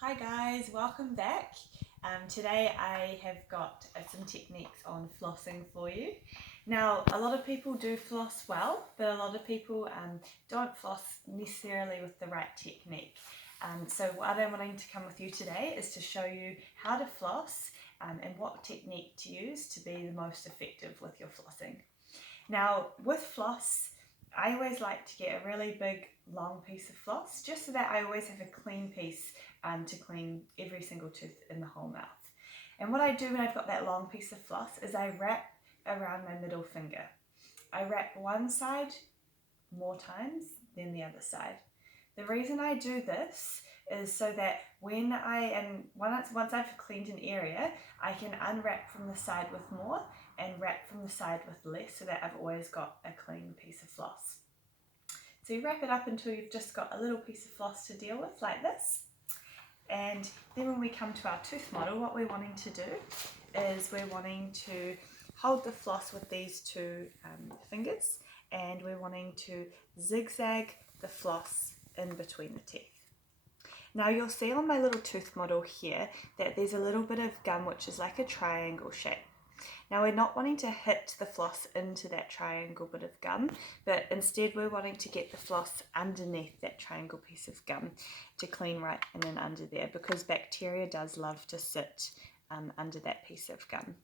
Hi guys, welcome back. Today I have got some techniques on flossing for you. Now, a lot of people do floss well, but a lot of people don't floss necessarily with the right technique. So what I'm wanting to come with you today is to show you how to floss and what technique to use to be the most effective with your flossing. Now, with floss, I always like to get a really big long piece of floss just so that I always have a clean piece to clean every single tooth in the whole mouth. And what I do when I've got that long piece of floss is I wrap around my middle finger. I wrap one side more times than the other side. The reason I do this is so that once I've cleaned an area, I can unwrap from the side with more and wrap from the side with less so that I've always got a clean piece of floss. So you wrap it up until you've just got a little piece of floss to deal with like this. And then when we come to our tooth model, what we're wanting to do is we're wanting to hold the floss with these two fingers, and we're wanting to zigzag the floss in between the teeth. Now you'll see on my little tooth model here that there's a little bit of gum which is like a triangle shape. Now we're not wanting to hit the floss into that triangle bit of gum, but instead we're wanting to get the floss underneath that triangle piece of gum to clean right in and under there, because bacteria does love to sit under that piece of gum.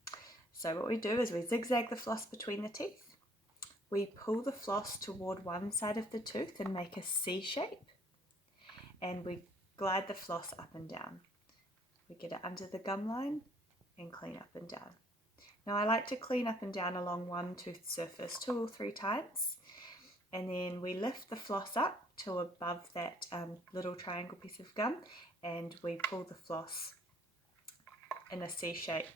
So what we do is we zigzag the floss between the teeth. We pull the floss toward one side of the tooth and make a C shape, and we glide the floss up and down. We get it under the gum line and clean up and down. Now I like to clean up and down along one tooth surface 2 or 3 times, and then we lift the floss up to above that little triangle piece of gum, and we pull the floss in a C shape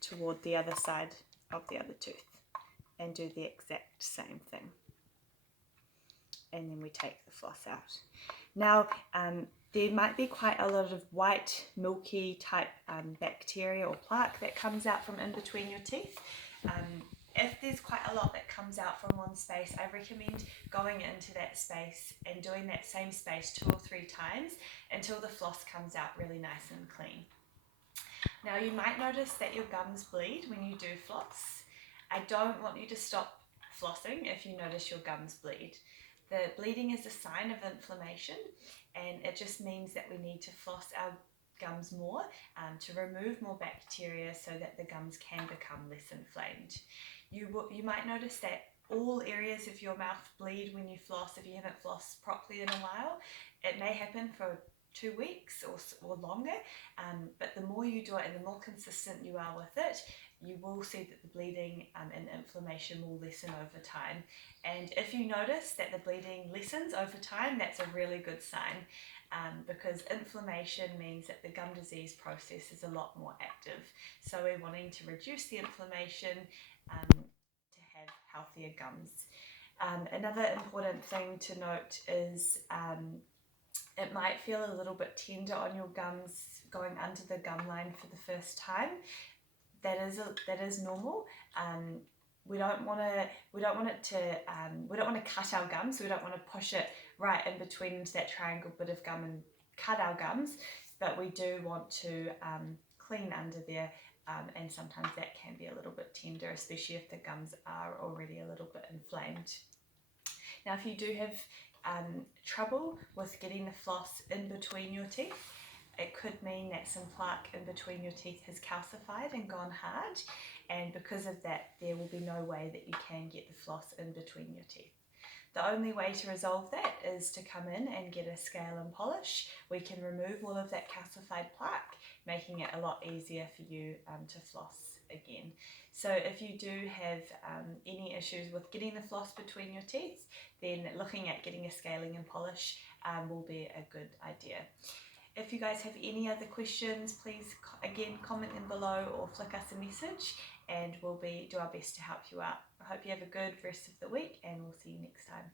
toward the other side of the other tooth and do the exact same thing. And then we take the floss out. Now there might be quite a lot of white milky type bacteria or plaque that comes out from in between your teeth. If there's quite a lot that comes out from one space, I recommend going into that space and doing that same space 2 or 3 times until the floss comes out really nice and clean. Now you might notice that your gums bleed when you do floss. I don't want you to stop flossing if you notice your gums bleed. The bleeding is a sign of inflammation, and it just means that we need to floss our gums more to remove more bacteria so that the gums can become less inflamed. You might notice that all areas of your mouth bleed when you floss if you haven't flossed properly in a while. It may happen for 2 weeks or longer, but the more you do it and the more consistent you are with it, you will see that the bleeding and inflammation will lessen over time. And if you notice that the bleeding lessens over time, that's a really good sign, because inflammation means that the gum disease process is a lot more active. So we're wanting to reduce the inflammation to have healthier gums. Another important thing to note is it might feel a little bit tender on your gums going under the gum line for the first time. That is normal. We don't want to cut our gums, so we don't want to push it right in between into that triangle bit of gum and cut our gums, but we do want to clean under there, and sometimes that can be a little bit tender, especially if the gums are already a little bit inflamed. Now if you do have trouble with getting the floss in between your teeth, it could mean that some plaque in between your teeth has calcified and gone hard, and because of that there will be no way that you can get the floss in between your teeth. The only way to resolve that is to come in and get a scale and polish. We can remove all of that calcified plaque, making it a lot easier for you to floss again. So if you do have any issues with getting the floss between your teeth, then looking at getting a scaling and polish will be a good idea. If you guys have any other questions, please again comment them below or flick us a message, and we'll do our best to help you out. I hope you have a good rest of the week, and we'll see you next time.